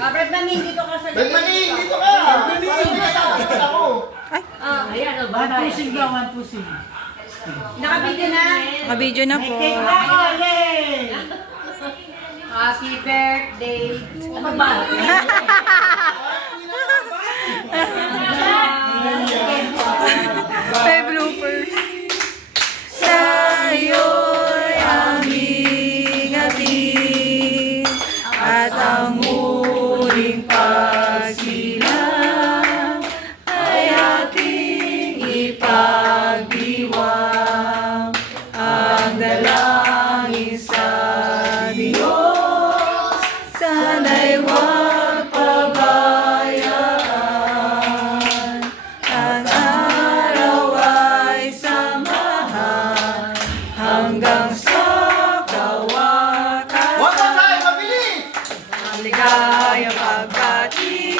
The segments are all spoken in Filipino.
Brad Maning, dito ka sa Brad Maning, dito ka! Parang pinasama ka ako. Ayan, o, bye. Pusing daw, one pusing. Nakabidyo na. Nakabidyo na po. Cake na ko, yay! Happy birthday. Ano ba? May bloopers. Sa'yo'y aming atin at ang muling pagsilang ay ating ipagdiwang ang dalangin sa Diyos. Sana'y huwag pabayaan ang araw ay samahan hanggang sa kawakan. One more time, mabilis! Maligayang pagbati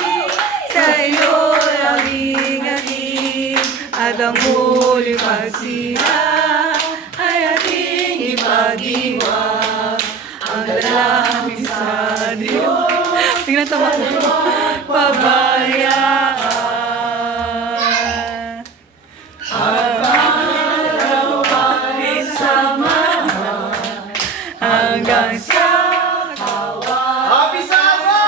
sa'yo'y aming ating at ang muling pagsira ay ating ipag-iwag ang dalangin sa Diyos. Tingnan tama ko. Pabayaan ang araw ay samahan hanggang sa Happy Summer!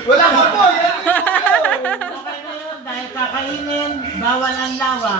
Wala ka po! Okay na yun, dahil kakainin, bawal ang lawa.